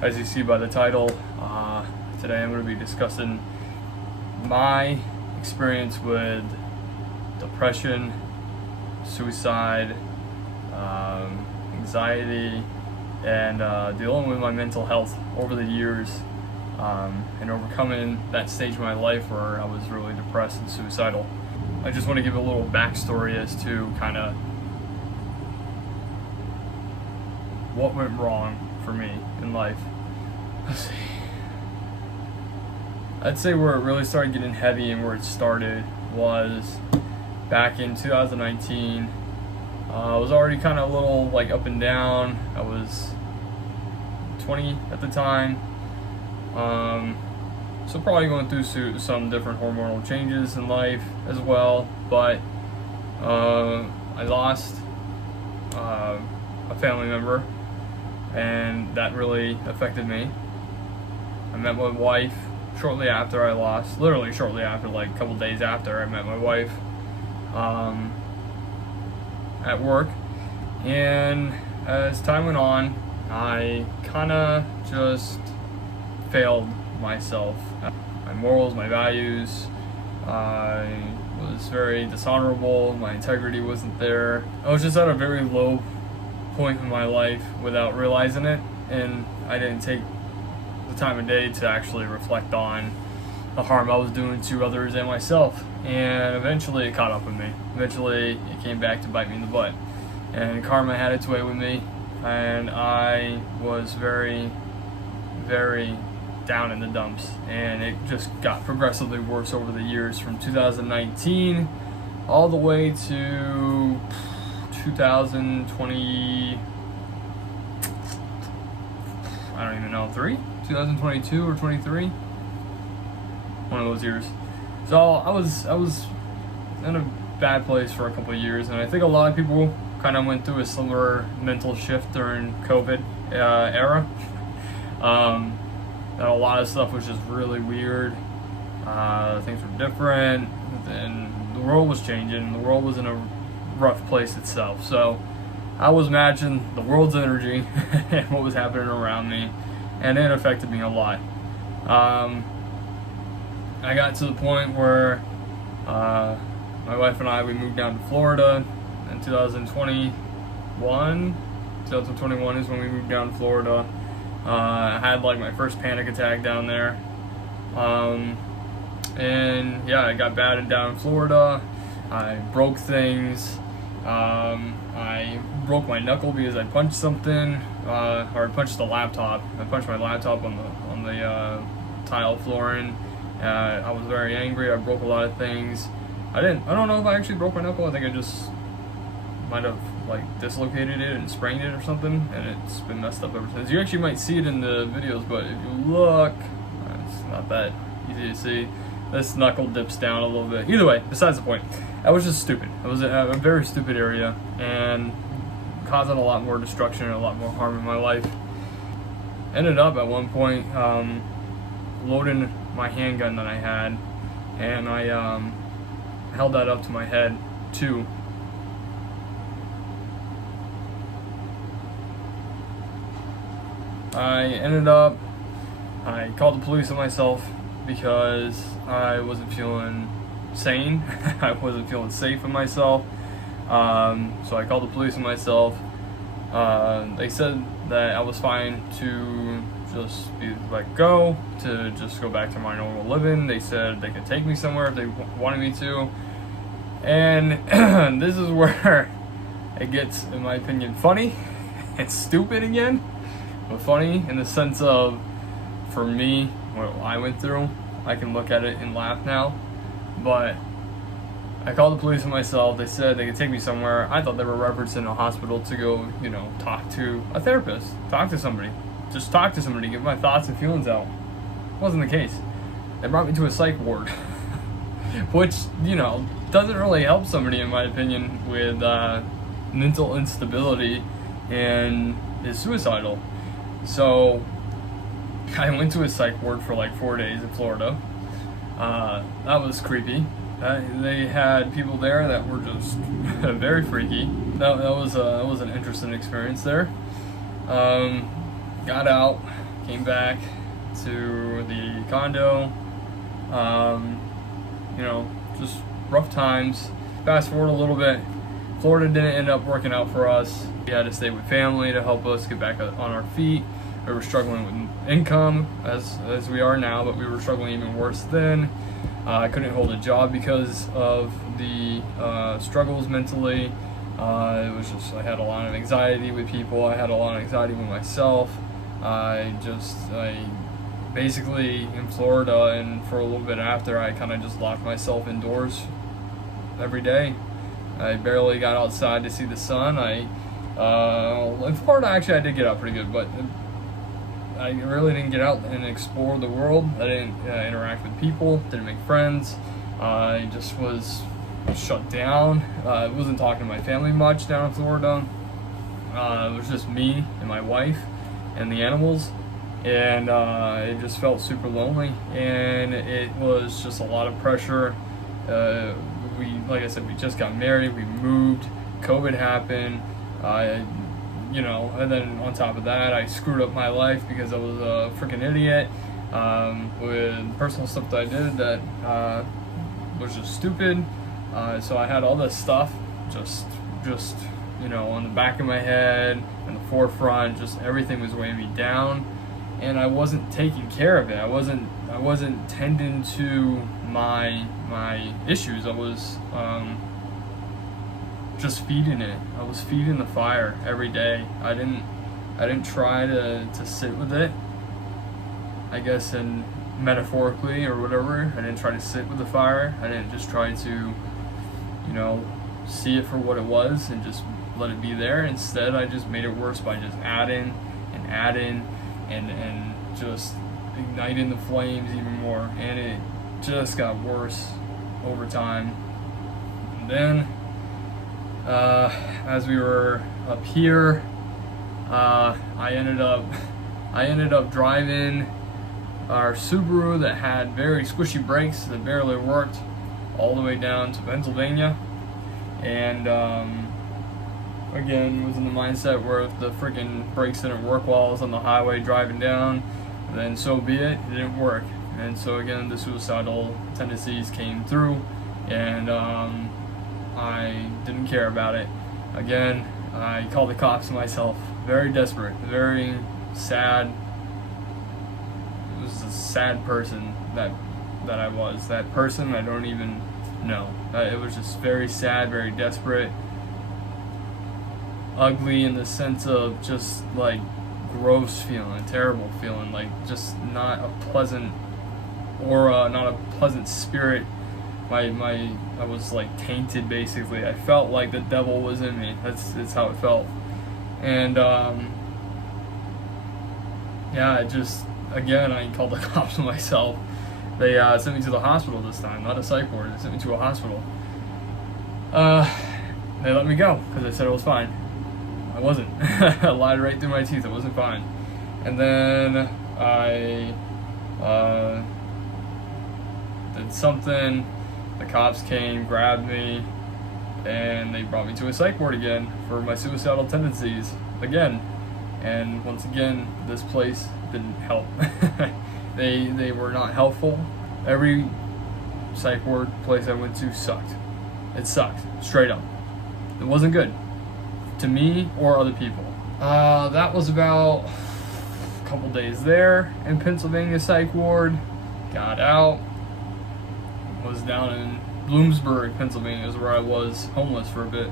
As you see by the title, today I'm going to be discussing my experience with depression, suicide, anxiety, and dealing with my mental health over the years, and overcoming that stage of my life where I was really depressed and suicidal. I just want to give a little backstory as to kind of what went wrong for me in life. Let's see. I'd say where it really started getting heavy and where it started was back in 2019. I was already kind of a little like up and down. I was 20 at the time. So probably going through some different hormonal changes in life as well. But I lost a family member, and that really affected me. I met my wife shortly after I lost, literally shortly after, like a couple days after I met my wife, at work. And as time went on, I kind of just failed myself. My morals, my values, I was very dishonorable, my integrity wasn't there. I was just at a very low point in my life without realizing it, and I didn't take the time of day to actually reflect on the harm I was doing to others and myself. And eventually it caught up with me. Eventually it came back to bite me in the butt, and karma had its way with me, and I was very, very down in the dumps, and it just got progressively worse over the years, from 2019 all the way to 2020, I don't even know, 2022 or 23, one of those years. So I was in a bad place for a couple of years, and I think a lot of people kind of went through a similar mental shift during COVID era. And a lot of stuff was just really weird. Things were different, and the world was changing. The world was in a rough place itself. So I was matching the world's energy and what was happening around me, and it affected me a lot. I got to the point where my wife and we moved down to Florida in 2021. 2021 is when we moved down to Florida. I had like my first panic attack down there. And yeah, I got bad down in Florida. I broke things. I broke my knuckle because I punched something, or I punched the laptop. I punched my laptop on the tile flooring. I was very angry. I broke a lot of things. I don't know if I actually broke my knuckle. I think I just might have like dislocated it and sprained it or something, and it's been messed up ever since. You actually might see it in the videos, but if you look, it's not that easy to see. This knuckle dips down a little bit. Either way, besides the point, I was just stupid. It was a very stupid area, and causing a lot more destruction and a lot more harm in my life. Ended up at one point loading my handgun that I had, and I held that up to my head too. I called the police on myself because I wasn't feeling sane. I wasn't feeling safe in myself. So I called the police on myself. They said that I was fine to just be let go, to just go back to my normal living. They said they could take me somewhere if they wanted me to. And this is where it gets, in my opinion, funny. It's stupid again. But funny in the sense of, for me, what I went through, I can look at it and laugh now. But I called the police on myself. They said they could take me somewhere. I thought they were referencing a hospital to go, talk to a therapist, talk to somebody. Just talk to somebody, get my thoughts and feelings out. It wasn't the case. They brought me to a psych ward, which, doesn't really help somebody, in my opinion, with mental instability and is suicidal. So I went to a psych ward for like 4 days in Florida. That was creepy. They had people there that were just very freaky. That was an interesting experience there. Got out, came back to the condo. You know, just rough times. Fast forward a little bit, Florida didn't end up working out for us. We had to stay with family to help us get back on our feet. We were struggling with income as we are now, but we were struggling even worse then. I couldn't hold a job because of the struggles mentally. It was just, I had a lot of anxiety with people. I had a lot of anxiety with myself. I basically in Florida, and for a little bit after, I kind of just locked myself indoors every day. I barely got outside to see the sun. In Florida, actually, I did get out pretty good, but I really didn't get out and explore the world. I didn't interact with people, didn't make friends. I just was shut down. I wasn't talking to my family much down in Florida. It was just me and my wife and the animals, and it just felt super lonely, and it was just a lot of pressure. Like I said, we just got married, we moved, COVID happened, and then on top of that, I screwed up my life because I was a freaking idiot with personal stuff that I did that was just stupid. So I had all this stuff just on the back of my head and the forefront. Just everything was weighing me down, and I wasn't taking care of it. I wasn't tending to my issues. I was just feeding it. I was feeding the fire every day. I didn't try to sit with it, I guess, and metaphorically or whatever. I didn't try to sit with the fire. I didn't just try to see it for what it was and just let it be there. Instead, I just made it worse by just adding and just igniting the flames even more, and it just got worse over time. And then as we were up here, I ended up driving our Subaru that had very squishy brakes that barely worked all the way down to Pennsylvania, and again was in the mindset where if the freaking brakes didn't work while I was on the highway driving down, then so be it. It didn't work, and so again the suicidal tendencies came through, and I didn't care about it. Again, I called the cops myself. Very desperate, very sad. It was a sad person that I was. That person I don't even know. It was just very sad, very desperate, ugly in the sense of just like gross feeling, terrible feeling, like just not a pleasant aura, not a pleasant spirit. I was like tainted basically. I felt like the devil was in me. That's how it felt. And again, I called the cops on myself. They sent me to the hospital this time, not a psych ward. They sent me to a hospital. They let me go because they said it was fine. I wasn't. I lied right through my teeth. It wasn't fine. And then I did something. The cops came, grabbed me, and they brought me to a psych ward again for my suicidal tendencies again. And once again, this place didn't help. They were not helpful. Every psych ward place I went to sucked. It sucked, straight up. It wasn't good to me or other people. That was about a couple days there in Pennsylvania psych ward. Got out. Was down in Bloomsburg, Pennsylvania, is where I was homeless for a bit.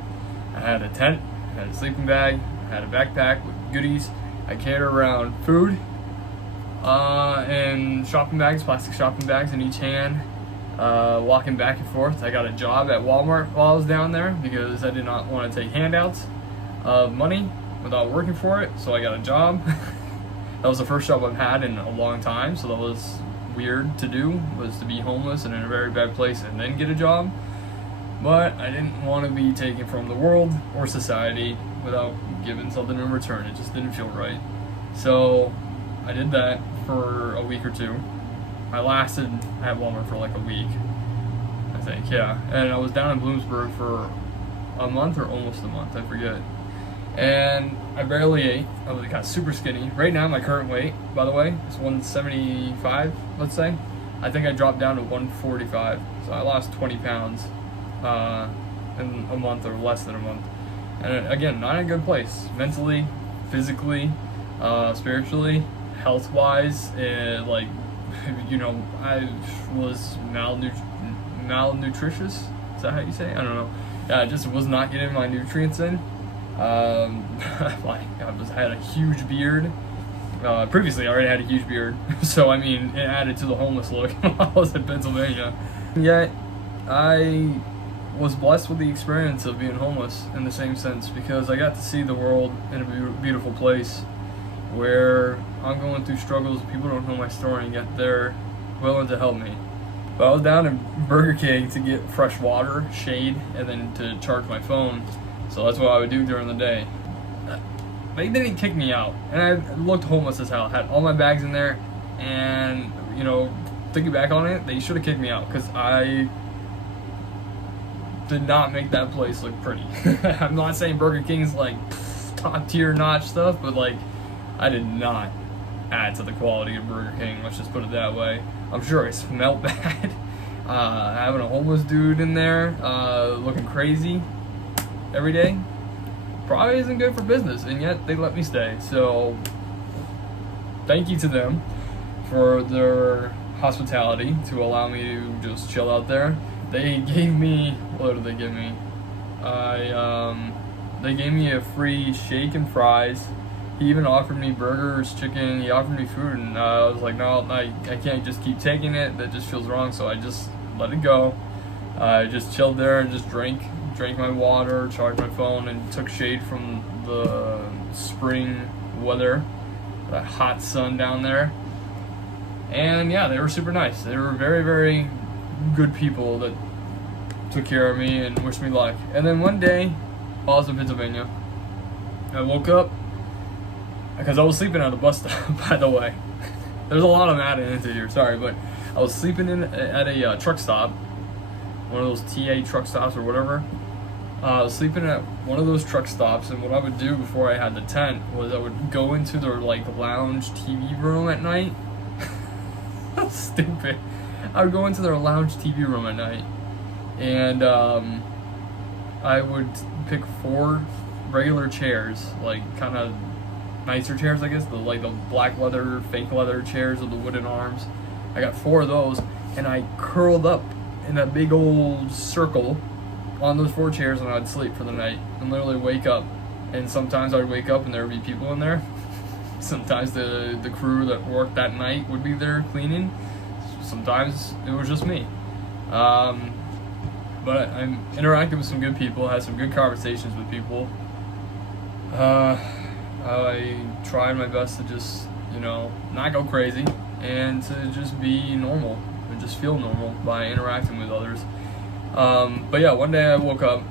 I had a tent, I had a sleeping bag, I had a backpack with goodies. I carried around food and shopping bags, plastic shopping bags in each hand, walking back and forth. I got a job at Walmart while I was down there because I did not want to take handouts of money without working for it, so I got a job. That was the first job I've had in a long time, so that was weird to do, was to be homeless and in a very bad place and then get a job. But I didn't want to be taken from the world or society without giving something in return. It just didn't feel right. So I did that for a week or two. I lasted at Walmart for like a week, I think, yeah. And I was down in Bloomsburg for a month or almost a month, I forget. And I barely ate. I got super skinny. Right now, my current weight, by the way, is 175, let's say. I think I dropped down to 145. So I lost 20 pounds in a month or less than a month. And again, not in a good place. Mentally, physically, spiritually, health-wise. Like, you know, I was malnutritious. Is that how you say it? I don't know. Yeah, I just was not getting my nutrients in. I had a huge beard. Previously, I already had a huge beard, so I mean, it added to the homeless look while I was in Pennsylvania. Yet, I was blessed with the experience of being homeless in the same sense, because I got to see the world in a beautiful place where I'm going through struggles. People don't know my story, and yet they're willing to help me. But I was down in Burger King to get fresh water, shade, and then to charge my phone. So that's what I would do during the day. They didn't kick me out, and I looked homeless as hell. Had all my bags in there, and you know, thinking back on it, they should have kicked me out because I did not make that place look pretty. I'm not saying Burger King's like top tier notch stuff, but like I did not add to the quality of Burger King. Let's just put it that way. I'm sure it smelled bad. Having a homeless dude in there looking crazy every day probably isn't good for business, and yet they let me stay. So thank you to them for their hospitality to allow me to just chill out there. They gave me, what did they give me? They gave me a free shake and fries. He even offered me burgers, chicken. He offered me food, and I was like, no, I can't just keep taking it. That just feels wrong. So I just let it go. I just chilled there and just drank my water, charged my phone, and took shade from the spring weather, that hot sun down there. And yeah, they were super nice. They were very, very good people that took care of me and wished me luck. And then one day, while I was in Pennsylvania, I woke up because I was sleeping at a bus stop, by the way. There's a lot I'm adding into here, sorry, but I was sleeping at a truck stop, one of those TA truck stops or whatever. I was sleeping at one of those truck stops, and what I would do before I had the tent was I would go into their like lounge TV room at night. That's stupid. I would go into their lounge TV room at night, and I would pick 4 regular chairs, like kind of nicer chairs, I guess, the black leather, fake leather chairs with the wooden arms. I got 4 of those, and I curled up in a big old circle on those 4 chairs, and I'd sleep for the night and literally wake up. And sometimes I'd wake up and there would be people in there. Sometimes the crew that worked that night would be there cleaning. Sometimes it was just me. But I'm interacting with some good people, had some good conversations with people. I tried my best to just, you know, not go crazy and to just be normal and just feel normal by interacting with others. But yeah, one day I woke up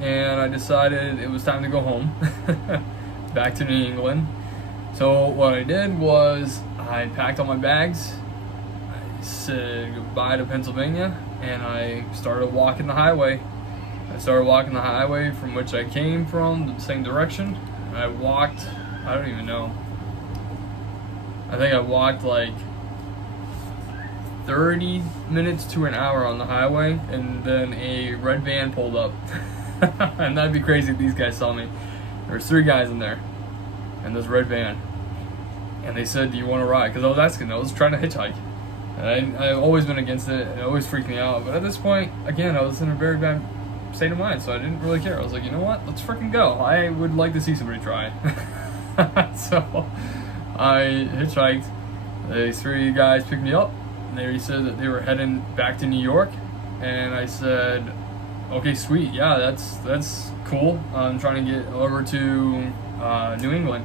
and I decided it was time to go home, back to New England. So what I did was I packed all my bags, I said goodbye to Pennsylvania, and I started walking the highway. I started walking the highway from which I came from, the same direction. I walked, I don't even know, I think I walked like 30 minutes to an hour on the highway, and then a red van pulled up. And that'd be crazy if these guys saw me. There was 3 guys in there in this red van, and they said, do you want to ride? Because I was asking, I was trying to hitchhike, and I've always been against it. It always freaked me out, but at this point, again, I was in a very bad state of mind, so I didn't really care. I was like, you know what, let's freaking go. I would like to see somebody try. So I hitchhiked. These 3 guys picked me up. They said that they were heading back to New York, and I said, okay, sweet, yeah, that's cool. I'm trying to get over to New England.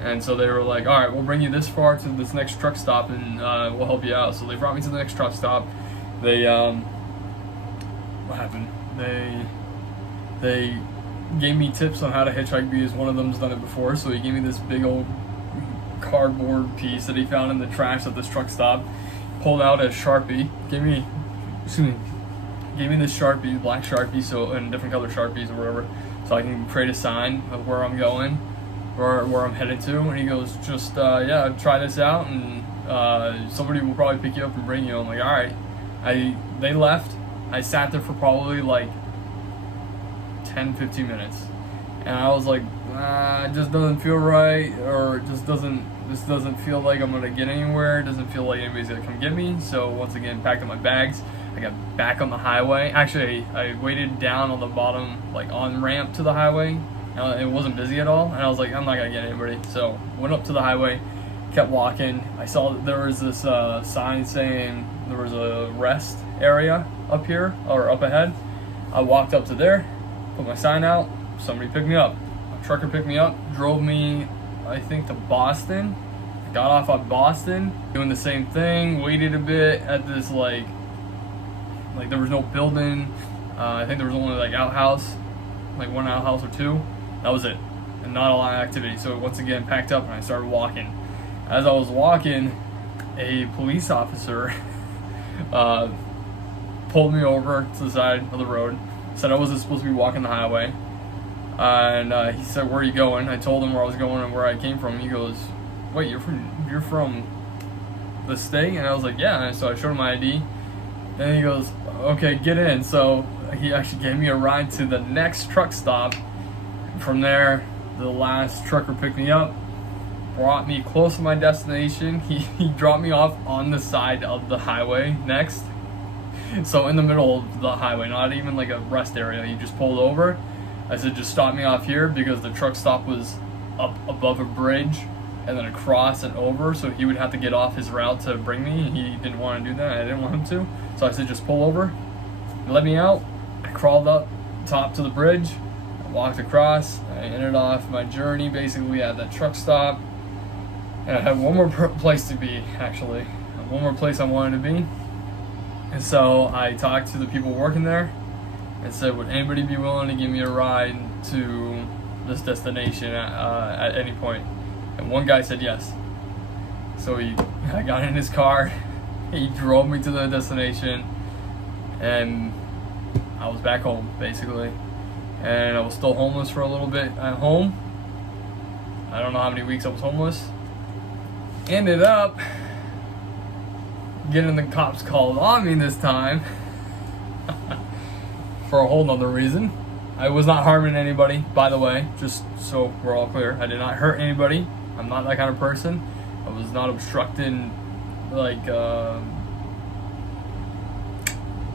And so they were like, all right, we'll bring you this far to this next truck stop, and we'll help you out. So they brought me to the next truck stop. They what happened? They gave me tips on how to hitchhike because one of them's done it before. So he gave me this big old cardboard piece that he found in the trash at this truck stop, pulled out a Sharpie, gave me this Sharpie, black Sharpie, so, and different color Sharpies or whatever, so I can create a sign of where I'm going. where I'm headed to, and he goes, just yeah, try this out, and somebody will probably pick you up and bring you. I'm like, all right. They left. I sat there for probably like 10-15 minutes, and I was like, it just doesn't feel right, or this doesn't feel like I'm gonna get anywhere. It doesn't feel like anybody's gonna come get me. So once again, packed up my bags. I got back on the highway. Actually, I waited down on the bottom, like on ramp to the highway. It wasn't busy at all, and I was like, I'm not gonna get anybody. So went up to the highway, kept walking. I saw that there was this sign saying there was a rest area up here or up ahead. I walked up to there, put my sign out. Somebody picked me up. A trucker picked me up, drove me, I think, to Boston. Got off at Boston, doing the same thing. Waited a bit at this like there was no building. I think there was only like outhouse, like one outhouse or two. That was it, and not a lot of activity. So once again, packed up and I started walking. As I was walking, a police officer pulled me over to the side of the road. Said I wasn't supposed to be walking the highway, and he said, "Where are you going?" I told him where I was going and where I came from. He goes, "Wait, you're from the state?" And I was like, "Yeah." And so I showed him my ID, and he goes, "Okay, get in." So he actually gave me a ride to the next truck stop. From there, the last trucker picked me up, brought me close to my destination. He dropped me off on the side of the highway next. So in the middle of the highway, not even like a rest area. He just pulled over. I said, just stop me off here, because the truck stop was up above a bridge and then across and over. So he would have to get off his route to bring me. He didn't want to do that. I didn't want him to. So I said, just pull over. He let me out. I crawled up top to the bridge. Walked across. I ended off my journey basically at that truck stop, and I had one more place to be, actually, one more place I wanted to be. And so I talked to the people working there and said, would anybody be willing to give me a ride to this destination at any point? And one guy said yes. So I got in his car, he drove me to the destination, and I was back home basically. And I was still homeless for a little bit at home. I don't know how many weeks I was homeless. Ended up getting the cops called on me this time for a whole nother reason. I was not harming anybody, by the way, just so we're all clear. I did not hurt anybody. I'm not that kind of person. I was not obstructing like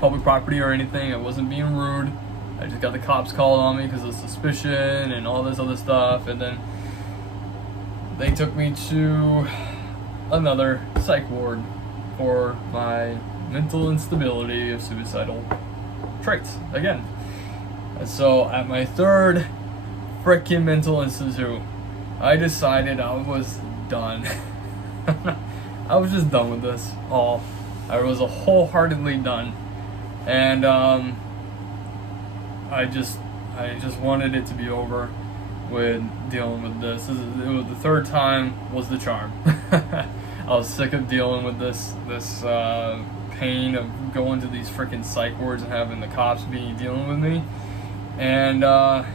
public property or anything. I wasn't being rude. I just got the cops called on me because of suspicion and all this other stuff, and then they took me to another psych ward for my mental instability of suicidal traits again. And so at my third freaking mental institute, I decided I was done. I was just done with this all. I was wholeheartedly done, and I just wanted it to be over with dealing with this. It was the third time was the charm. I was sick of dealing with this pain of going to these freaking psych wards and having the cops be dealing with me. And I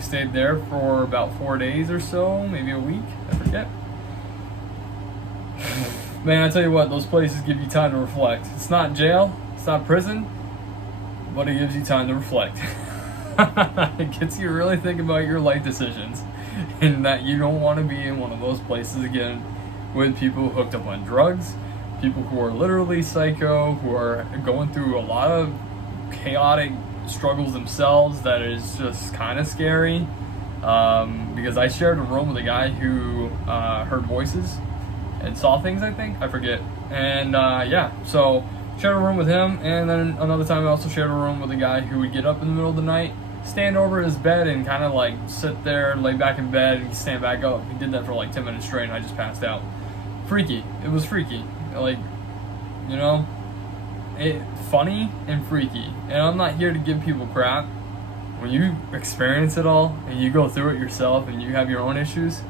stayed there for about 4 days or so, maybe a week, I forget. Man, I tell you what, those places give you time to reflect. It's not jail, it's not prison, but it gives you time to reflect. It gets you really thinking about your life decisions, and that you don't want to be in one of those places again with people hooked up on drugs, people who are literally psycho, who are going through a lot of chaotic struggles themselves. That is just kind of scary, because I shared a room with a guy who heard voices and saw things, I forget. And yeah, so shared a room with him, and then another time I also shared a room with a guy who would get up in the middle of the night, stand over his bed and kind of like sit there, lay back in bed, and stand back up. He did that for like 10 minutes straight, and I just passed out. Freaky. It was freaky. Like, you know, funny and freaky. And I'm not here to give people crap. When you experience it all and you go through it yourself and you have your own issues,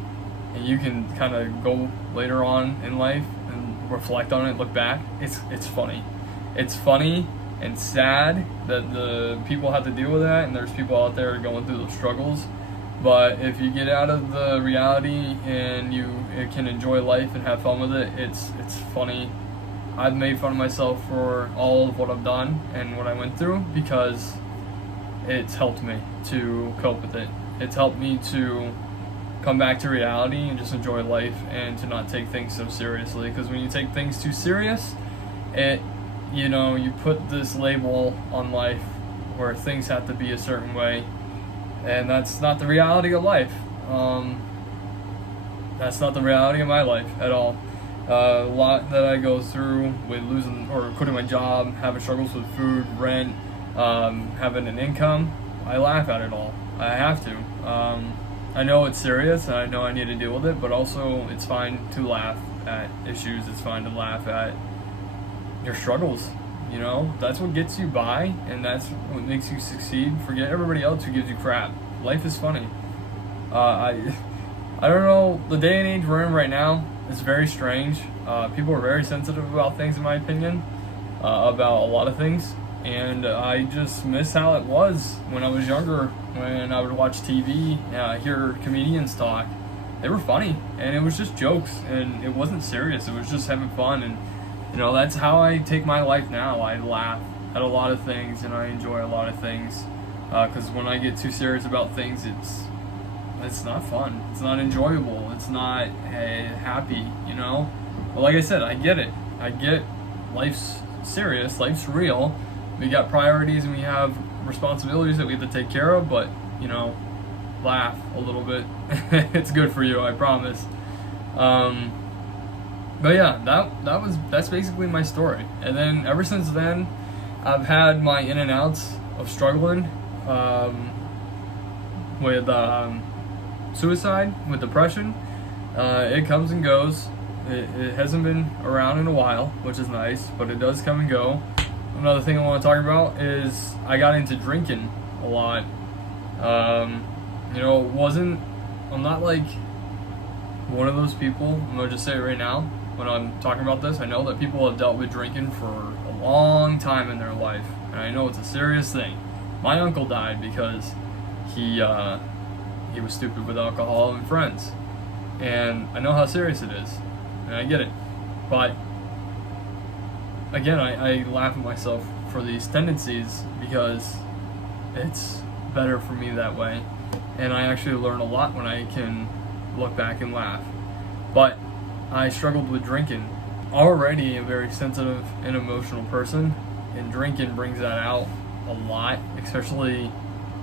and you can kind of go later on in life and reflect on it, look back, it's funny. It's funny and sad that the people have to deal with that, and there's people out there going through those struggles. But if you get out of the reality and you can enjoy life and have fun with it, it's funny. I've made fun of myself for all of what I've done and what I went through because it's helped me to cope with it. It's helped me to come back to reality and just enjoy life and to not take things so seriously. Because when you take things too serious, you put this label on life where things have to be a certain way, and that's not the reality of life. That's not the reality of my life at all. A lot that I go through with losing or quitting my job, having struggles with food, rent, having an income, I laugh at it all. I have to. I know it's serious and I know I need to deal with it, but also it's fine to laugh at issues. It's fine to laugh at your struggles. That's what gets you by, and that's what makes you succeed. Forget everybody else who gives you crap. Life is funny. I don't know, the day and age we're in right now is very strange. People are very sensitive about things, in my opinion, about a lot of things, and I just miss how it was when I was younger, when I would watch TV, hear comedians talk. They were funny, and it was just jokes, and it wasn't serious. It was just having fun, and that's how I take my life now. I laugh at a lot of things, and I enjoy a lot of things, because when I get too serious about things, it's not fun. It's not enjoyable. It's not happy, But like I said, I get it. I get life's serious. Life's real. We got priorities and we have responsibilities that we have to take care of, but, laugh a little bit. It's good for you, I promise. But yeah, that's basically my story. And then ever since then, I've had my in and outs of struggling with suicide, with depression. It comes and goes. It hasn't been around in a while, which is nice, but it does come and go. Another thing I want to talk about is I got into drinking a lot. I'm not like one of those people. I'm gonna just say it right now. When I'm talking about this, I know that people have dealt with drinking for a long time in their life, and I know it's a serious thing. My uncle died because he was stupid with alcohol and friends, and I know how serious it is, and I get it. But again, I laugh at myself for these tendencies because it's better for me that way, and I actually learn a lot when I can look back and laugh. But I struggled with drinking. Already a very sensitive and emotional person, and drinking brings that out a lot, especially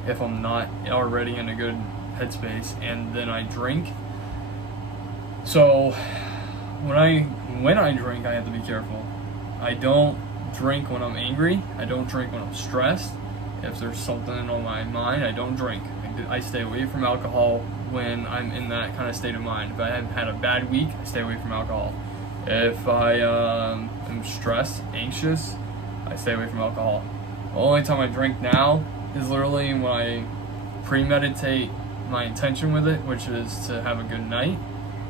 if I'm not already in a good headspace and then I drink. So when I drink, I have to be careful. I don't drink when I'm angry. I don't drink when I'm stressed. If there's something on my mind, I don't drink. I stay away from alcohol when I'm in that kind of state of mind. If I have had a bad week, I stay away from alcohol. If I am stressed, anxious, I stay away from alcohol. The only time I drink now is literally when I premeditate my intention with it, which is to have a good night,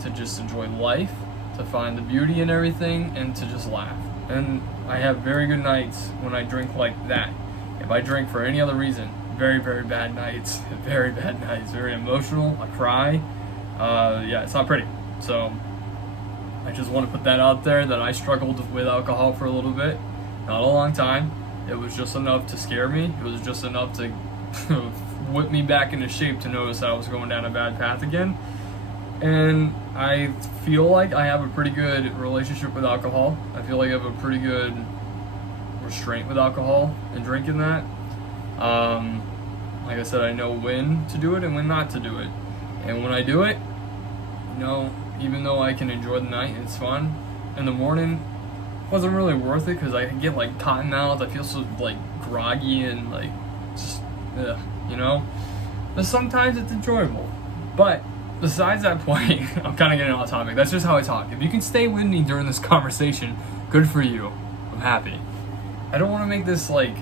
to just enjoy life, to find the beauty in everything, and to just laugh. And I have very good nights when I drink like that. If I drink for any other reason, very, very bad nights, very bad nights, very emotional, I cry. It's not pretty. So I just want to put that out there, that I struggled with alcohol for a little bit, not a long time. It was just enough to scare me. It was just enough to whip me back into shape to notice that I was going down a bad path again. And I feel like I have a pretty good relationship with alcohol. I feel like I have a pretty good restraint with alcohol and drinking that. Like I said, I know when to do it and when not to do it. And when I do it, even though I can enjoy the night and it's fun, in the morning, it wasn't really worth it because I get like cotton mouth. I feel so like groggy and like just, But sometimes it's enjoyable. But besides that point, I'm kind of getting off topic. That's just how I talk. If you can stay with me during this conversation, good for you. I'm happy. I don't want to make this like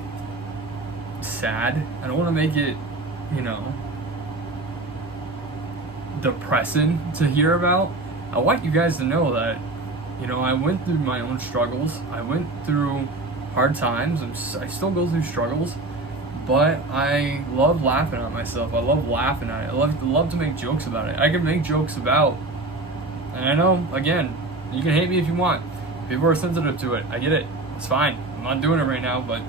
sad. I don't want to make it, depressing to hear about. I want you guys to know that, I went through my own struggles. I went through hard times. I still go through struggles, But I love laughing at myself. I love laughing at it. I love to make jokes about it. I can make jokes about, and I know, again, you can hate me if you want. People are sensitive to it. I get it. It's fine. I'm not doing it right now, but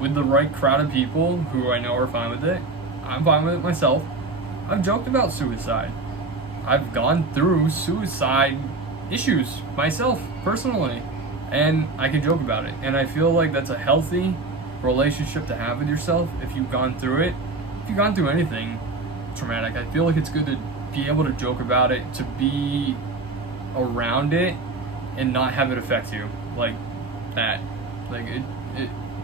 with the right crowd of people who I know are fine with it, I'm fine with it myself. I've joked about suicide. I've gone through suicide issues myself, personally, and I can joke about it. And I feel like that's a healthy relationship to have with yourself if you've gone through it. If you've gone through anything traumatic, I feel like it's good to be able to joke about it, to be around it and not have it affect you like that. Like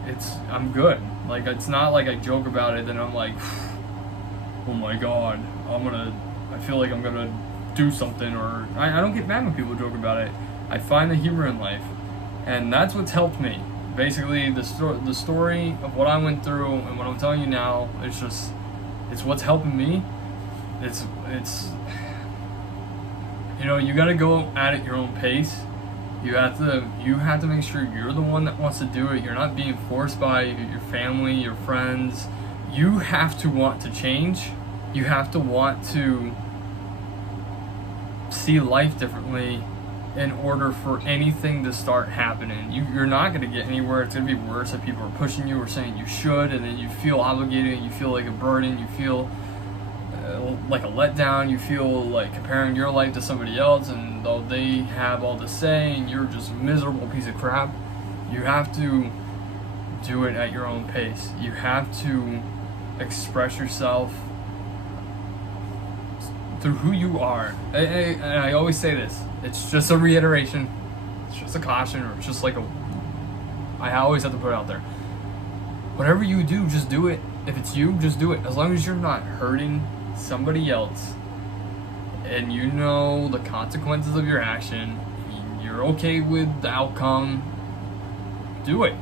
it's I'm good. Like, it's not like I joke about it and I'm like, oh my god, I feel like I'm gonna do something, or I don't get mad when people joke about it. I find the humor in life, and that's what's helped me. Basically, the story of what I went through and what I'm telling you now, it's what's helping me. It's you gotta go at it your own pace. You have to make sure you're the one that wants to do it. You're not being forced by your family, your friends. You have to want to change. You have to want to see life differently in order for anything to start happening. You're not going to get anywhere. It's going to be worse if people are pushing you or saying you should, and then you feel obligated, you feel like a burden, you feel like a letdown, you feel like comparing your life to somebody else, and though they have all to say and you're just a miserable piece of crap. You have to do it at your own pace. You have to express yourself through who you are. And I always say this, it's just a reiteration, it's just a caution, or it's just like I always have to put it out there. Whatever you do, just do it. If it's you, just do it. As long as you're not hurting somebody else and you know the consequences of your action, you're okay with the outcome, do it.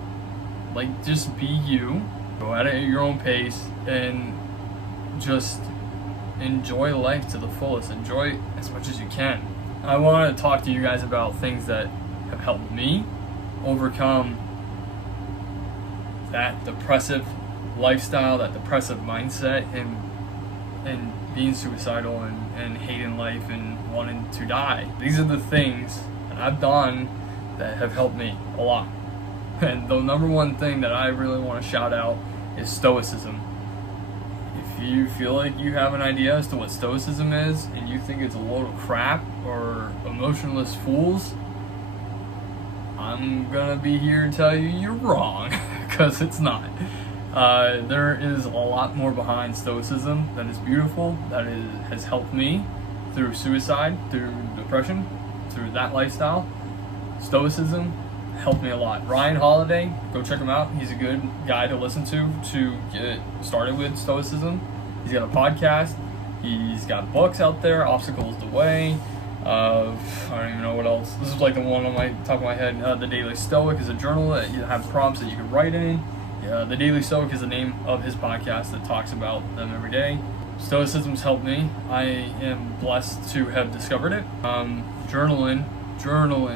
Like, just be you, go at it at your own pace, and just enjoy life to the fullest. Enjoy as much as you can. I want to talk to you guys about things that have helped me overcome that depressive lifestyle, that depressive mindset, and being suicidal and hating life and wanting to die. These are the things that I've done that have helped me a lot. And the number one thing that I really want to shout out is Stoicism. If you feel like you have an idea as to what Stoicism is and you think it's a load of crap or emotionless fools, I'm gonna be here to tell you you're wrong, because it's not. There is a lot more behind Stoicism that is beautiful, has helped me through suicide, through depression, through that lifestyle. Stoicism helped me a lot. Ryan Holiday, go check him out. He's a good guy to listen to get started with Stoicism. He's got a podcast. He's got books out there. Obstacles the Way. I don't even know what else. This is like the one on my top of my head. The Daily Stoic is a journal that you have prompts that you can write in. The Daily Stoic is the name of his podcast that talks about them every day. Stoicism's helped me. I am blessed to have discovered it. Journaling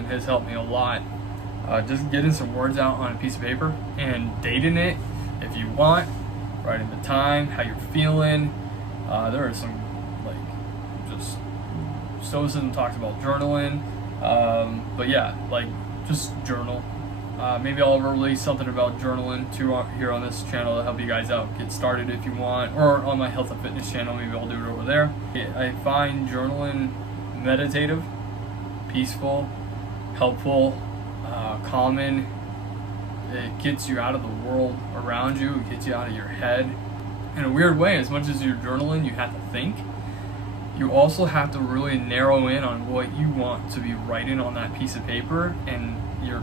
has helped me a lot. Just getting some words out on a piece of paper and dating it if you want, writing the time, how you're feeling. There are some, just Stoicism talks about journaling, but yeah, just journal. Maybe I'll release something about journaling too here on this channel to help you guys out, get started if you want, or on my health and fitness channel, maybe I'll do it over there. I find journaling meditative, peaceful, helpful, calming. It gets you out of the world around you, it gets you out of your head. In a weird way, as much as you're journaling, you have to think. You also have to really narrow in on what you want to be writing on that piece of paper, and you're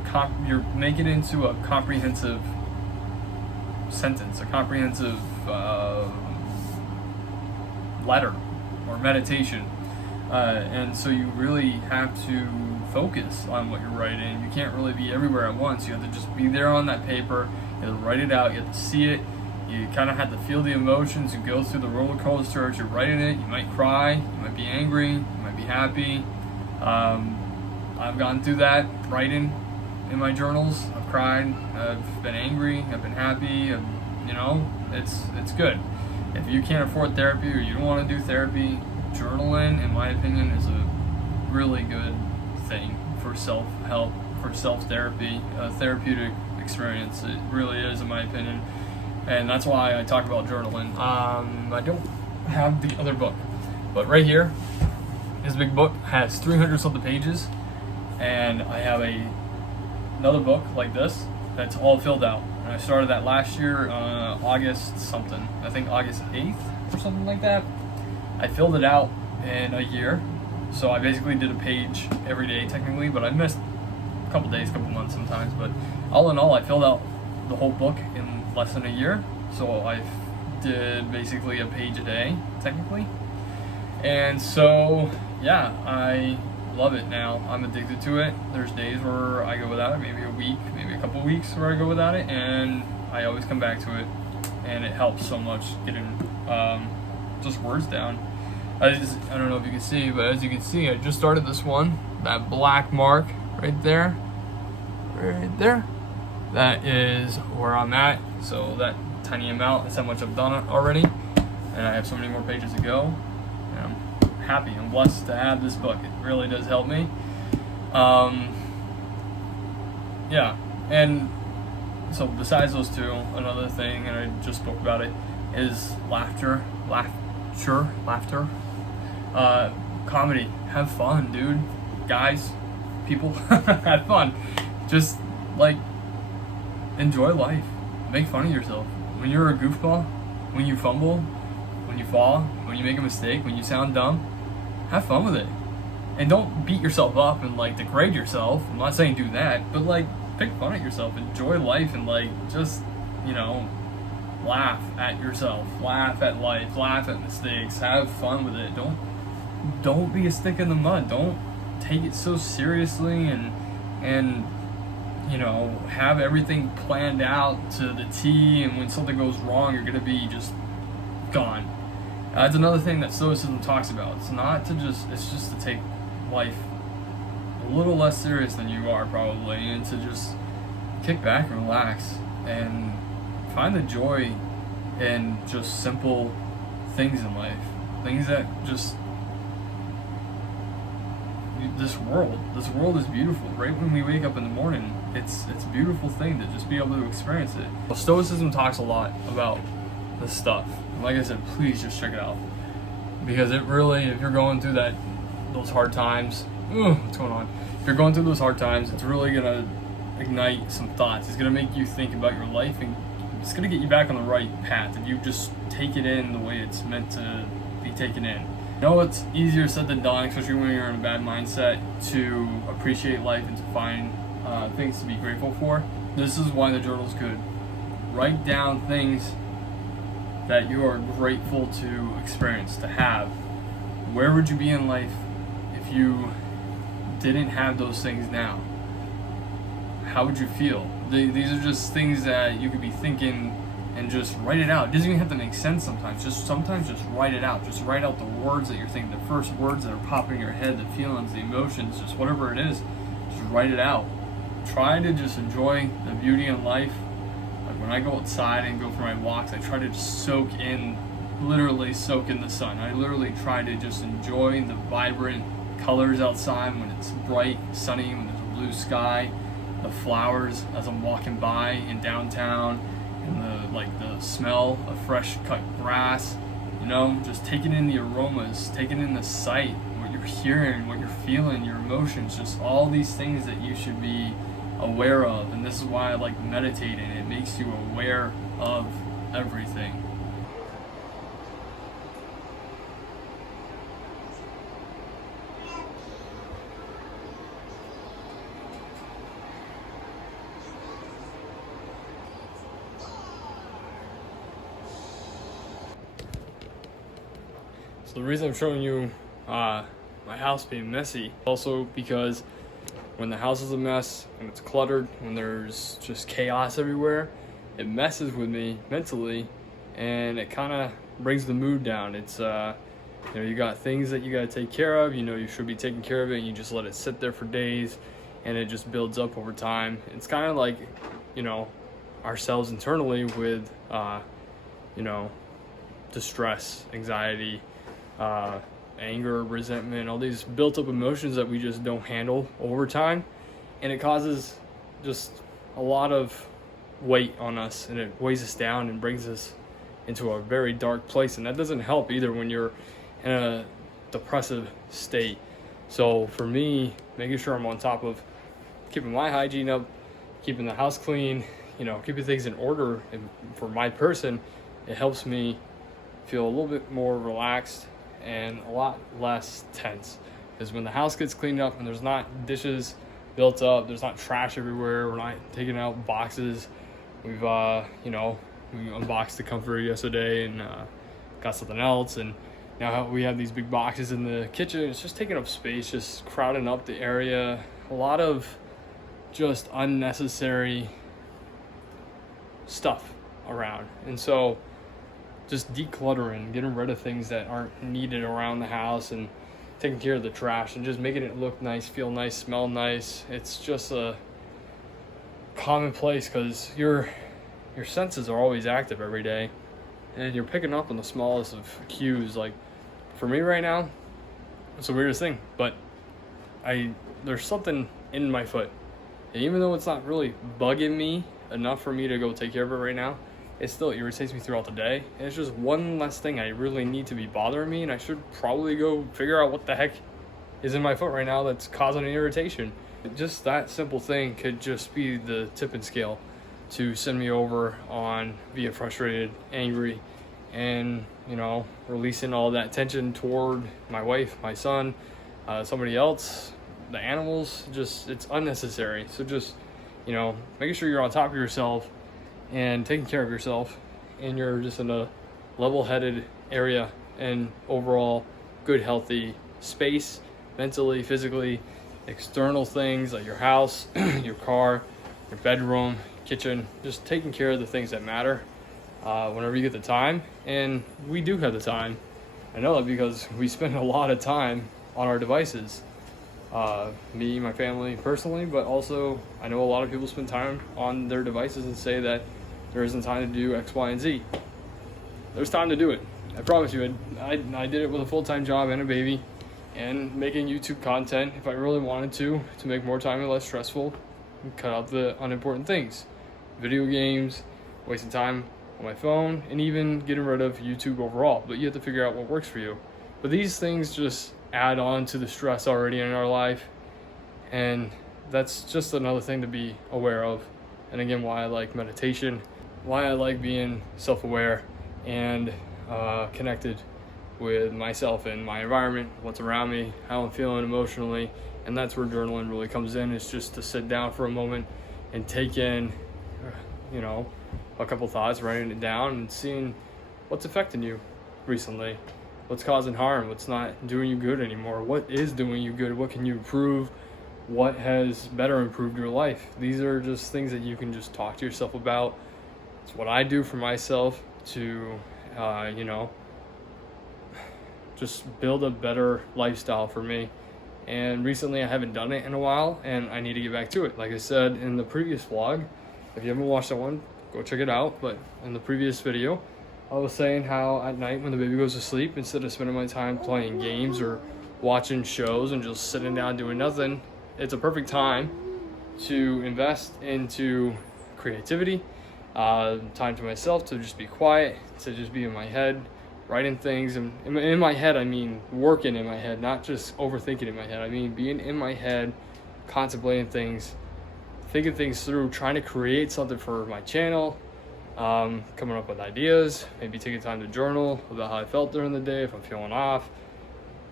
making it into a comprehensive sentence, a comprehensive letter or meditation. And so you really have to focus on what you're writing. You can't really be everywhere at once. You have to just be there on that paper. You have to write it out. You have to see it. You kind of have to feel the emotions. You go through the roller coaster as you're writing it. You might cry. You might be angry. You might be happy. I've gone through that writing in my journals. I've cried. I've been angry. I've been happy. I've You know, it's good. If you can't afford therapy or you don't want to do therapy, journaling, in my opinion, is a really good thing for self-help, for self-therapy, therapeutic experience. It really is, in my opinion, and that's why I talk about journaling. I don't have the other book, but right here, this big book has 300 something pages, and I have another book like this that's all filled out. And I started that last year, August something, I think August 8th or something like that. I filled it out in a year, so I basically did a page every day technically, but I missed a couple days, couple months sometimes. But all in all, I filled out the whole book in less than a year, so I did basically a page a day technically. And so yeah, I love it now. I'm addicted to it. There's days where I go without it, maybe a week, maybe a couple weeks where I go without it, and I always come back to it, and it helps so much getting just words down. I don't know if you can see, but as you can see, I just started this one. That black mark right there, that is where I'm at. So that tiny amount, that's how much I've done it already, and I have so many more pages to go. And I'm happy, I'm blessed to have this book. It really does help me. Yeah, and so besides those two, another thing, and I just spoke about it, is laughter, comedy. Have fun, dude. Guys, people, have fun. Just like enjoy life. Make fun of yourself. When you're a goofball, when you fumble, when you fall, when you make a mistake, when you sound dumb, have fun with it. And don't beat yourself up and like degrade yourself. I'm not saying do that, but like pick fun at yourself. Enjoy life and like just, you know, laugh at yourself, laugh at life, laugh at mistakes, have fun with it. Don't be a stick in the mud. Don't take it so seriously and you know, have everything planned out to the T, and when something goes wrong, you're gonna be just gone. That's another thing that Stoicism talks about. It's just to take life a little less serious than you are probably, and to just kick back and relax and find the joy in just simple things in life. Things that just, this world is beautiful. Right when we wake up in the morning, it's a beautiful thing to just be able to experience it. Well, Stoicism talks a lot about this stuff. And like I said, please just check it out, because it really, if you're going through those hard times, what's going on? If you're going through those hard times, it's really gonna ignite some thoughts. It's gonna make you think about your life, and it's gonna get you back on the right path if you just take it in the way it's meant to be taken in. I know it's easier said than done, especially when you're in a bad mindset, to appreciate life and to find things to be grateful for. This is why the journal's good. Write down things that you are grateful to experience, to have. Where would you be in life if you didn't have those things now? How would you feel? These are just things that you could be thinking, and just write it out. It doesn't even have to make sense sometimes. Sometimes just write it out. Just write out the words that you're thinking, the first words that are popping in your head, the feelings, the emotions, just whatever it is, just write it out. Try to just enjoy the beauty in life. Like when I go outside and go for my walks, I try to just literally soak in the sun. I literally try to just enjoy the vibrant colors outside when it's bright, sunny, when there's a blue sky, the flowers as I'm walking by in downtown, and the smell of fresh cut grass, you know, just taking in the aromas, taking in the sight, what you're hearing, what you're feeling, your emotions, just all these things that you should be aware of. And this is why I like meditating. It makes you aware of everything. So the reason I'm showing you my house being messy, also because when the house is a mess, when it's cluttered, when there's just chaos everywhere, it messes with me mentally, and it kind of brings the mood down. It's you know, you got things that you got to take care of, you know, you should be taking care of it, and you just let it sit there for days, and it just builds up over time. It's kind of like, you know, ourselves internally with, distress, anxiety, anger, resentment, all these built up emotions that we just don't handle over time. And it causes just a lot of weight on us, and it weighs us down and brings us into a very dark place. And that doesn't help either when you're in a depressive state. So for me, making sure I'm on top of keeping my hygiene up, keeping the house clean, keeping things in order, and for my person, it helps me feel a little bit more relaxed and a lot less tense. Because when the house gets cleaned up and there's not dishes built up, there's not trash everywhere, we're not taking out boxes. We've we unboxed the comforter yesterday and got something else, and now we have these big boxes in the kitchen. It's just taking up space, just crowding up the area. A lot of just unnecessary stuff around. And so just decluttering, getting rid of things that aren't needed around the house, and taking care of the trash, and just making it look nice, feel nice, smell nice. It's just a commonplace because your senses are always active every day, and you're picking up on the smallest of cues. Like for me right now, it's the weirdest thing, but there's something in my foot, and even though it's not really bugging me enough for me to go take care of it right now, it still irritates me throughout the day. And it's just one less thing I really need to be bothering me, and I should probably go figure out what the heck is in my foot right now that's causing an irritation. Just that simple thing could just be the tipping scale to send me over on being frustrated, angry, and releasing all that tension toward my wife, my son, somebody else, the animals. Just, it's unnecessary. So just making sure you're on top of yourself and taking care of yourself, and you're just in a level-headed area and overall good, healthy space, mentally, physically, external things like your house, your car, your bedroom, kitchen, just taking care of the things that matter whenever you get the time. And we do have the time. I know that because we spend a lot of time on our devices. Me, my family personally, but also I know a lot of people spend time on their devices and say that there isn't time to do X, Y, and Z. There's time to do it. I promise you. I did it with a full-time job and a baby, and making YouTube content if I really wanted to make more time and less stressful, and cut out the unimportant things. Video games, wasting time on my phone, and even getting rid of YouTube overall. But you have to figure out what works for you. But these things just add on to the stress already in our life, and that's just another thing to be aware of. And again, why I like meditation, why I like being self-aware and connected with myself and my environment, what's around me, how I'm feeling emotionally. And that's where journaling really comes in. It's just to sit down for a moment and take in a couple thoughts, writing it down and seeing what's affecting you recently, what's causing harm, what's not doing you good anymore, what is doing you good, what can you improve, what has better improved your life. These are just things that you can just talk to yourself about. It's what I do for myself to just build a better lifestyle for me. And recently I haven't done it in a while, and I need to get back to it. Like I said in the previous vlog, if you haven't watched that one, go check it out. But in the previous video, I was saying how at night when the baby goes to sleep, instead of spending my time playing games or watching shows and just sitting down doing nothing, it's a perfect time to invest into creativity, time to myself, to just be quiet, to just be in my head, writing things. And in my head, I mean working in my head, not just overthinking in my head. I mean being in my head, contemplating things, thinking things through, trying to create something for my channel, coming up with ideas, maybe taking time to journal about how I felt during the day if I'm feeling off,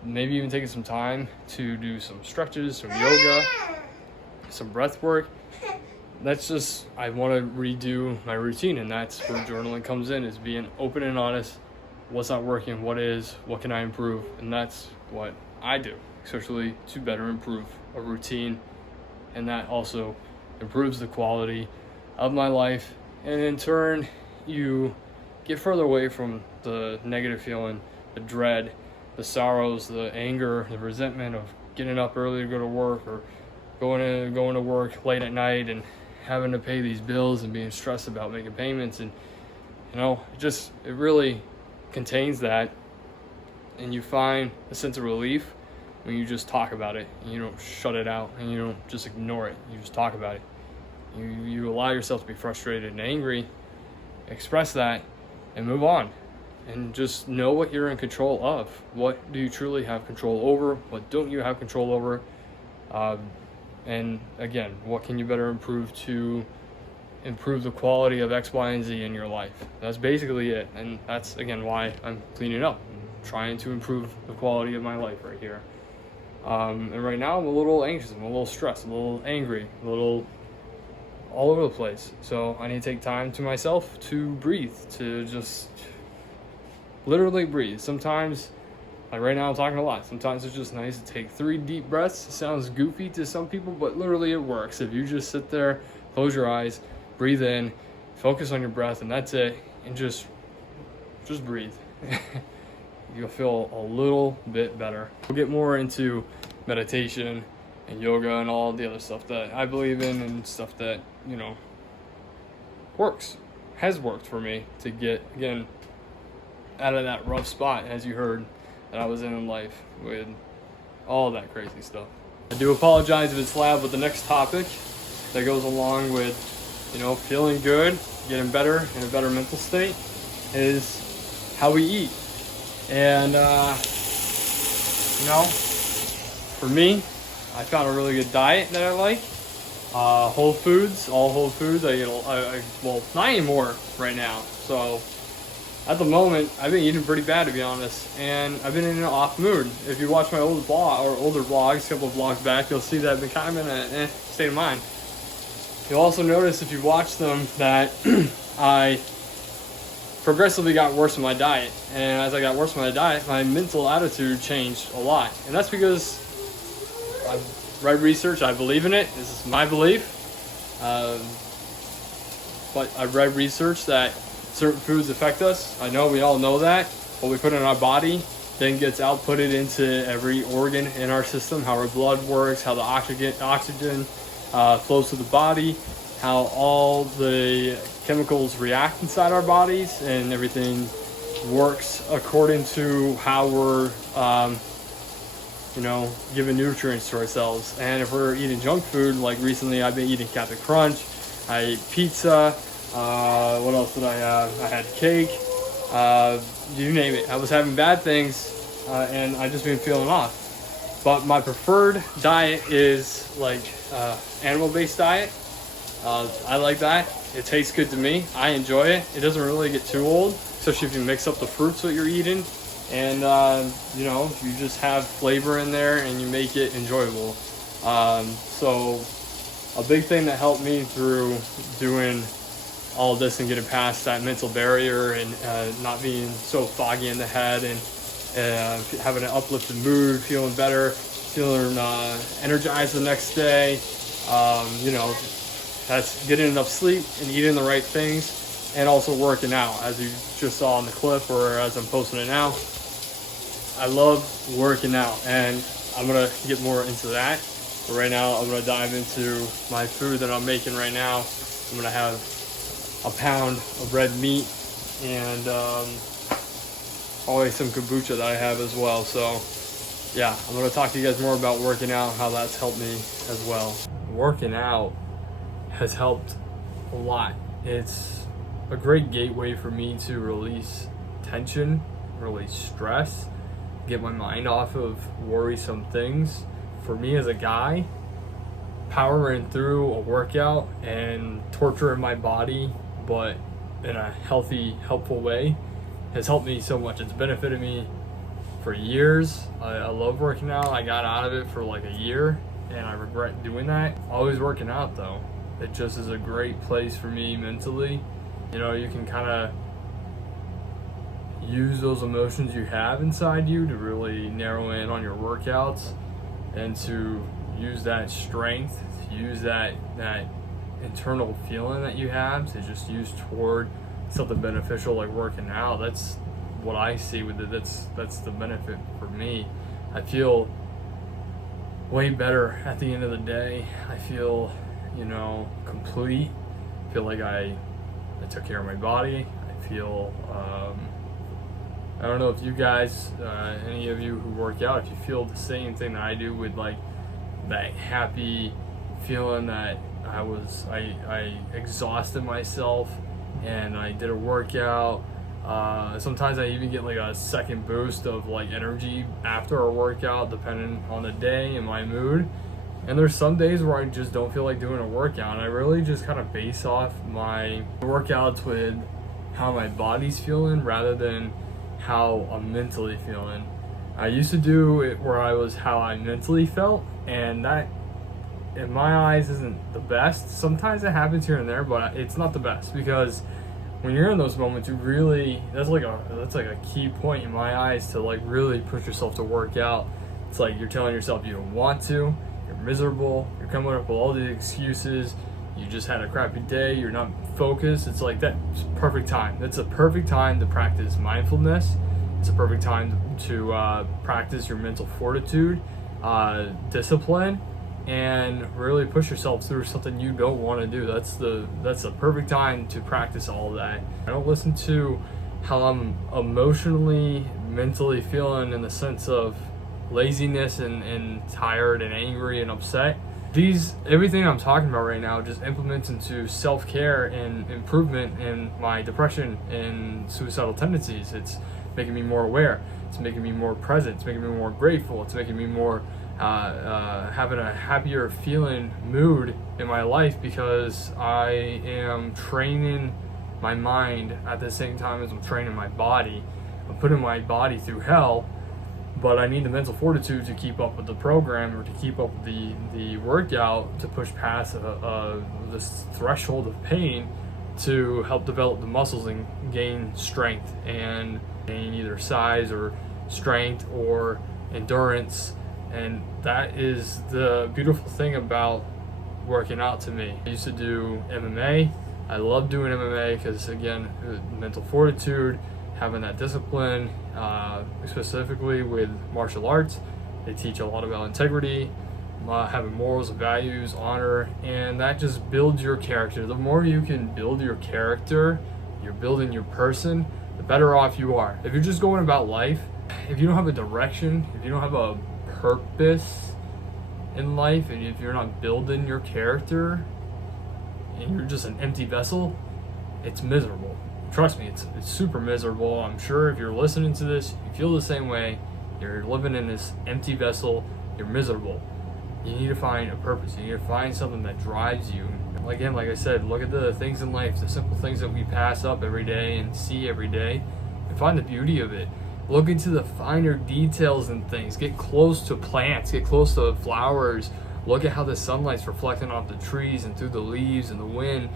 maybe even taking some time to do some stretches, some yoga, some breath work. That's just, I want to redo my routine, and that's where journaling comes in, is being open and honest. What's not working, what can I improve? And that's what I do, especially to better improve a routine. And that also improves the quality of my life. And in turn, you get further away from the negative feeling, the dread, the sorrows, the anger, the resentment of getting up early to go to work, or going to work late at night and having to pay these bills and being stressed about making payments, and it really contains that, and you find a sense of relief when you just talk about it and you don't shut it out and you don't just ignore it. You just talk about it. You allow yourself to be frustrated and angry, express that, and move on. And just know what you're in control of. What do you truly have control over? What don't you have control over? And again, what can you better improve to improve the quality of X, Y, and Z in your life? That's basically it. And that's, again, why I'm cleaning up. I'm trying to improve the quality of my life right here. And right now I'm a little anxious, I'm a little stressed, a little angry, a little all over the place. So I need to take time to myself to breathe, to just literally breathe. Sometimes, like right now I'm talking a lot, sometimes it's just nice to take 3 deep breaths. It sounds goofy to some people, but literally it works. If you just sit there, close your eyes, breathe in, focus on your breath, and that's it, and just breathe. You'll feel a little bit better. We'll get more into meditation and yoga and all the other stuff that I believe in, and stuff that, has worked for me to get, again, out of that rough spot, as you heard, that I was in life with all that crazy stuff. I do apologize if it's loud, but the next topic that goes along with, feeling good, getting better, in a better mental state, is how we eat. And, for me, I found a really good diet that I like. Whole foods, all whole foods. Well, not anymore right now. So at the moment, I've been eating pretty bad, to be honest, and I've been in an off mood. If you watch my older vlogs, a couple of vlogs back, you'll see that I've been kind of in a state of mind. You'll also notice, if you watch them, that I progressively got worse in my diet, and as I got worse in my diet, my mental attitude changed a lot. And that's because I've read research, I believe in it, this is my belief, but I've read research that certain foods affect us. I know we all know that. What we put in our body then gets outputted into every organ in our system, how our blood works, how the oxygen flows through the body, how all the chemicals react inside our bodies, and everything works according to how we're giving nutrients to ourselves. And if we're eating junk food, like recently I've been eating Captain Crunch, I ate pizza, what else did I have? I had cake, you name it. I was having bad things, and I just been feeling off. But my preferred diet is like animal-based diet. I like that. It tastes good to me. I enjoy it. It doesn't really get too old, especially if you mix up the fruits that you're eating, and you just have flavor in there and you make it enjoyable. So a big thing that helped me through doing all this and getting past that mental barrier, and not being so foggy in the head, and having an uplifted mood, feeling better, feeling energized the next day, that's getting enough sleep and eating the right things, and also working out, as you just saw in the clip, or as I'm posting it now. I love working out, and I'm gonna get more into that. But right now, I'm gonna dive into my food that I'm making right now. I'm gonna have a pound of red meat, and always some kombucha that I have as well. So yeah, I'm gonna talk to you guys more about working out, how that's helped me as well. Working out has helped a lot. It's a great gateway for me to release tension, release stress, get my mind off of worrisome things. For me as a guy, powering through a workout and torturing my body, but in a healthy, helpful way, has helped me so much. It's benefited me for years. I love working out. I got out of it for like a year, and I regret doing that. Always working out though. It just is a great place for me mentally. You can kind of use those emotions you have inside you to really narrow in on your workouts, and to use that strength, to use that internal feeling that you have, to just use toward something beneficial like working out. That's what I see with it. That's the benefit for me. I feel way better at the end of the day. I feel complete. I feel like I took care of my body. I feel, I don't know if you guys, any of you who work out, if you feel the same thing that I do with like that happy feeling that I exhausted myself and I did a workout. Sometimes I even get like a second boost of like energy after a workout, depending on the day and my mood. And there's some days where I just don't feel like doing a workout. And I really just kind of base off my workouts with how my body's feeling rather than how I'm mentally feeling. I used to do it where I was how I mentally felt, and that in my eyes isn't the best. Sometimes it happens here and there, but it's not the best, because when you're in those moments, you really, that's like a key point in my eyes to like really push yourself to work out. It's like you're telling yourself you don't want to, you're miserable, you're coming up with all these excuses, you just had a crappy day, you're not focused. It's like that's perfect time. That's a perfect time to practice mindfulness. It's a perfect time to practice your mental fortitude, discipline, and really push yourself through something you don't want to do. That's the perfect time to practice all of that. I don't listen to how I'm emotionally, mentally feeling in the sense of laziness and tired and angry and upset. Everything I'm talking about right now just implements into self-care and improvement in my depression and suicidal tendencies. It's making me more aware. It's making me more present. It's making me more grateful. It's making me more having a happier feeling mood in my life, because I am training my mind at the same time as I'm training my body. I'm putting my body through hell, but I need the mental fortitude to keep up with the program or to keep up with the workout, to push past this threshold of pain, to help develop the muscles and gain strength and gain either size or strength or endurance. And that is the beautiful thing about working out to me. I used to do MMA. I love doing MMA because, again, mental fortitude, having that discipline, specifically with martial arts. They teach a lot about integrity, having morals and values, honor, and that just builds your character. The more you can build your character, you're building your person, the better off you are. If you're just going about life, if you don't have a direction, if you don't have a purpose in life, and if you're not building your character and you're just an empty vessel, it's miserable. Trust me, it's super miserable. I'm sure if you're listening to this, you feel the same way. You're living in this empty vessel, you're miserable. You need to find a purpose. You need to find something that drives you. Again, like I said, look at the things in life, the simple things that we pass up every day and see every day, and find the beauty of it. Look into the finer details in things. Get close to plants, get close to flowers. Look at how the sunlight's reflecting off the trees and through the leaves and the wind,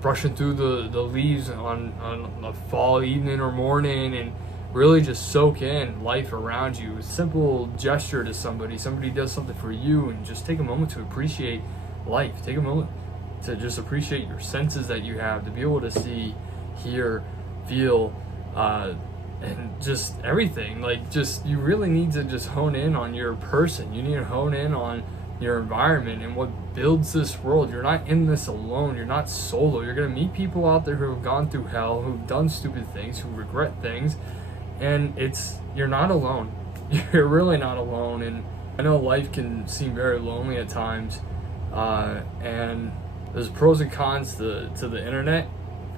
brushing through the leaves on a fall evening or morning, and really just soak in life around you. A simple gesture to somebody does something for you, and just take a moment to appreciate life. Take a moment to just appreciate your senses that you have, to be able to see, hear, feel, and just everything. You really need to just hone in on your person. You need to hone in on your environment and what builds this world. You're not in this alone. You're not solo. You're going to meet people out there who have gone through hell, who've done stupid things, who regret things, and you're not alone. You're really not alone. And I know life can seem very lonely at times, and there's pros and cons to the internet.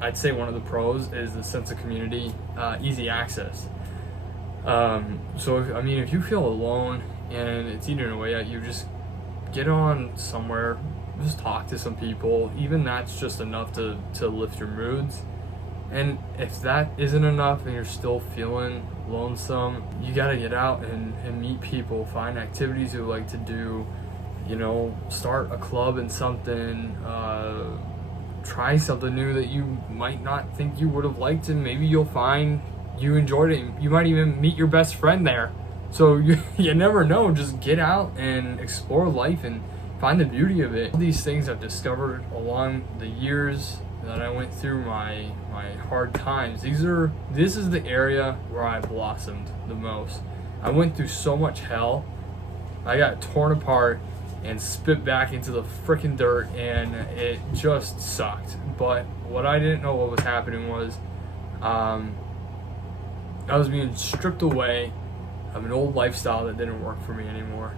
I'd say one of the pros is the sense of community, easy access. So if you feel alone and it's eating away at you, just get on somewhere, just talk to some people. Even that's just enough to lift your moods. And if that isn't enough and you're still feeling lonesome, you gotta get out and meet people, find activities you like to do, start a club in something, try something new that you might not think you would have liked, and maybe you'll find you enjoyed it. You might even meet your best friend there. So you never know. Just get out and explore life and find the beauty of it. All these things I've discovered along the years that I went through my hard times. This is the area where I blossomed the most. I went through so much hell. I got torn apart and spit back into the freaking dirt, and it just sucked. But what I didn't know what was happening was I was being stripped away of an old lifestyle that didn't work for me anymore.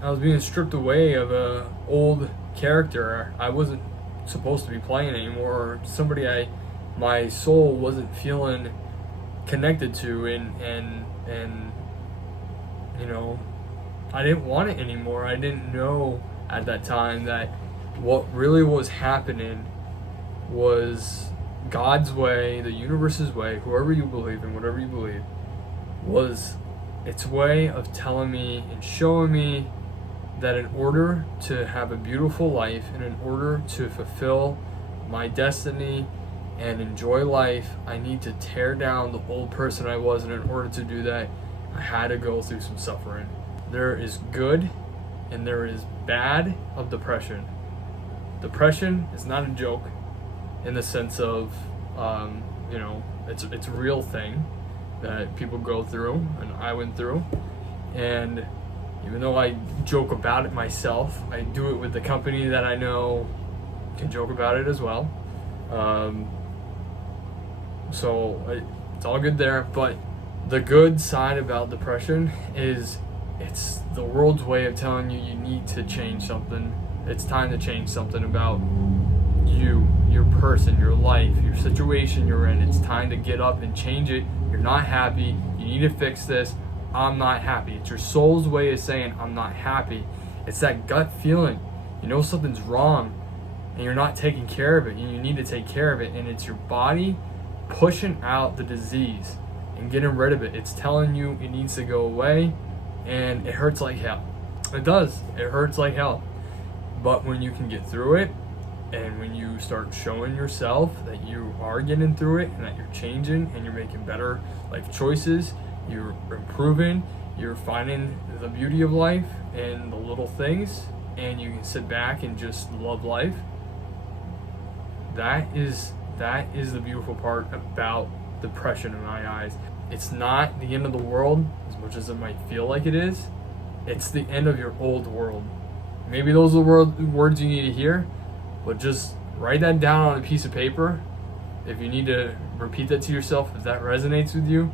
I was being stripped away of a old character I wasn't supposed to be playing anymore, or somebody my soul wasn't feeling connected to, and you know, I didn't want it anymore. I didn't know at that time that what really was happening was God's way, the universe's way, whoever you believe in, whatever you believe, was its way of telling me and showing me that in order to have a beautiful life and in order to fulfill my destiny and enjoy life, I need to tear down the old person I was, and in order to do that, I had to go through some suffering. There is good and there is bad of depression. Depression is not a joke in the sense of, you know, it's a real thing that people go through, and I went through. And even though I joke about it myself, I do it with the company that I know can joke about it as well. So it's all good there. But the good side about depression is it's the world's way of telling you you need to change something. It's time to change something about you, your person, your life, your situation you're in. It's time to get up and change it. You're not happy. You need to fix this. I'm not happy. It's your soul's way of saying I'm not happy. It's that gut feeling. You know something's wrong and you're not taking care of it, and you need to take care of it, and it's your body pushing out the disease and getting rid of it. It's telling you it needs to go away, and it hurts like hell. It does. It hurts like hell. But when you can get through it, and when you start showing yourself that you are getting through it and that you're changing and you're making better life choices, you're improving, you're finding the beauty of life and the little things, and you can sit back and just love life, that is the beautiful part about depression in my eyes. It's not the end of the world as much as it might feel like it is. It's the end of your old world. Maybe those are the words you need to hear, but just write that down on a piece of paper. If you need to repeat that to yourself, if that resonates with you,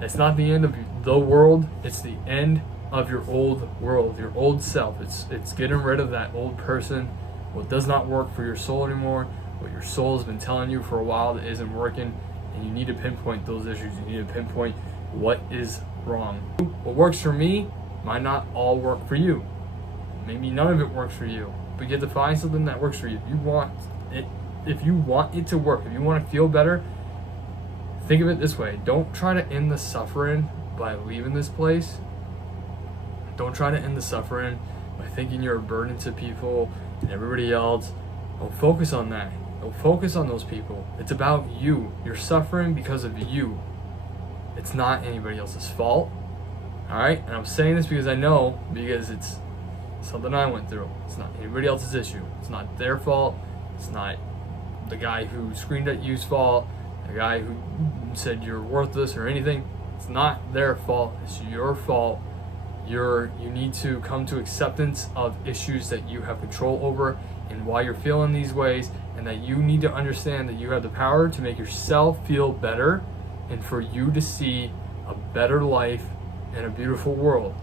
it's not the end of the world, it's the end of your old world, your old self. It's getting rid of that old person, what does not work for your soul anymore, what your soul has been telling you for a while that isn't working, and you need to pinpoint those issues. You need to pinpoint what is wrong. What works for me might not all work for you. Maybe none of it works for you, but you have to find something that works for you. If you want it to work, if you want to feel better, think of it this way. Don't try to end the suffering by leaving this place. Don't try to end the suffering by thinking you're a burden to people and everybody else. Don't focus on that. Don't focus on those people. It's about you. You're suffering because of you. It's not anybody else's fault. All right? And I'm saying this because I know, because it's something I went through. It's not anybody else's issue. It's not their fault. It's not the guy who screamed at you's fault, the guy who said you're worthless or anything. It's not their fault. It's your fault. You need to come to acceptance of issues that you have control over and why you're feeling these ways, and that you need to understand that you have the power to make yourself feel better and for you to see a better life and a beautiful world.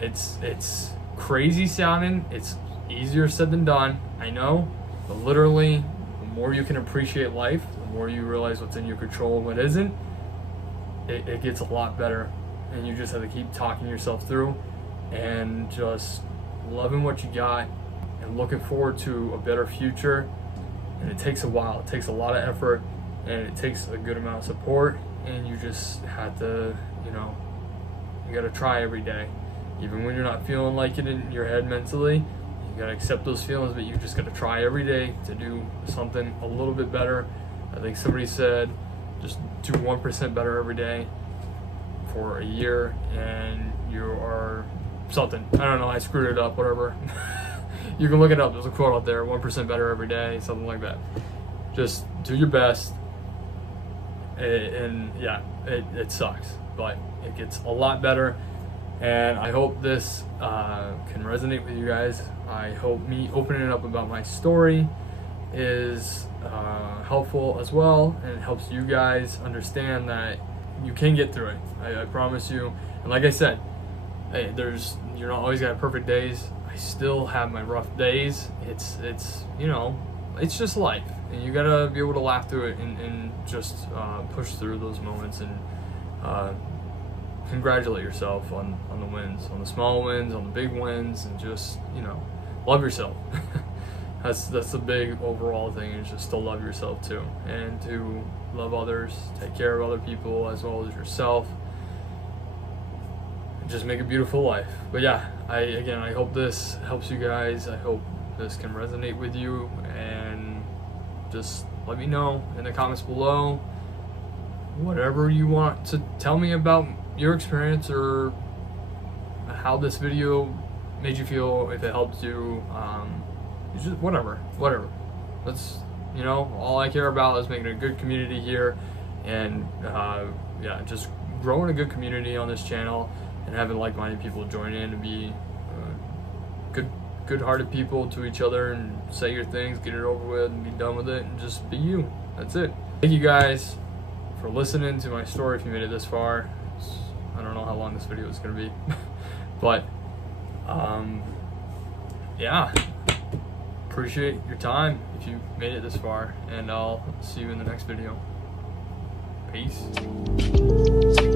It's crazy sounding. It's easier said than done, I know, but literally the more you can appreciate life, the more you realize what's in your control and what isn't, it gets a lot better. And you just have to keep talking yourself through and just loving what you got and looking forward to a better future. And it takes a while. It takes a lot of effort, and it takes a good amount of support, and you just have to, you got to try every day. Even when you're not feeling like it in your head mentally, you got to accept those feelings, but you just got to try every day to do something a little bit better. I think somebody said just do 1% better every day for a year, and you are something. I don't know, I screwed it up, whatever. You can look it up. There's a quote out there, 1% better every day, something like that. Just do your best. And yeah, it sucks, but It gets a lot better, and I hope this can resonate with you guys. I hope me opening up about my story is helpful as well, and it helps you guys understand that you can get through it. I promise you. And like I said, hey, you're not always gonna have perfect days. I still have my rough days. It's you know, it's just life, and you gotta be able to laugh through it and just push through those moments and congratulate yourself on the wins, on the small wins, on the big wins, and just, you know, love yourself. That's the big overall thing, is just to love yourself too, and to love others, take care of other people as well as yourself, and just make a beautiful life. But yeah, I hope this helps you guys. I hope this can resonate with you, and just let me know in the comments below whatever you want to tell me about your experience, or how this video made you feel, if it helped you, just whatever. That's, you know, all I care about is making a good community here, and yeah, just growing a good community on this channel, and having like-minded people join in and be good-hearted people to each other, and say your things, get it over with, and be done with it, and just be you. That's it. Thank you guys for listening to my story. If you made it this far, I don't know how long this video is going to be, but yeah, appreciate your time if you made it this far, and I'll see you in the next video. Peace.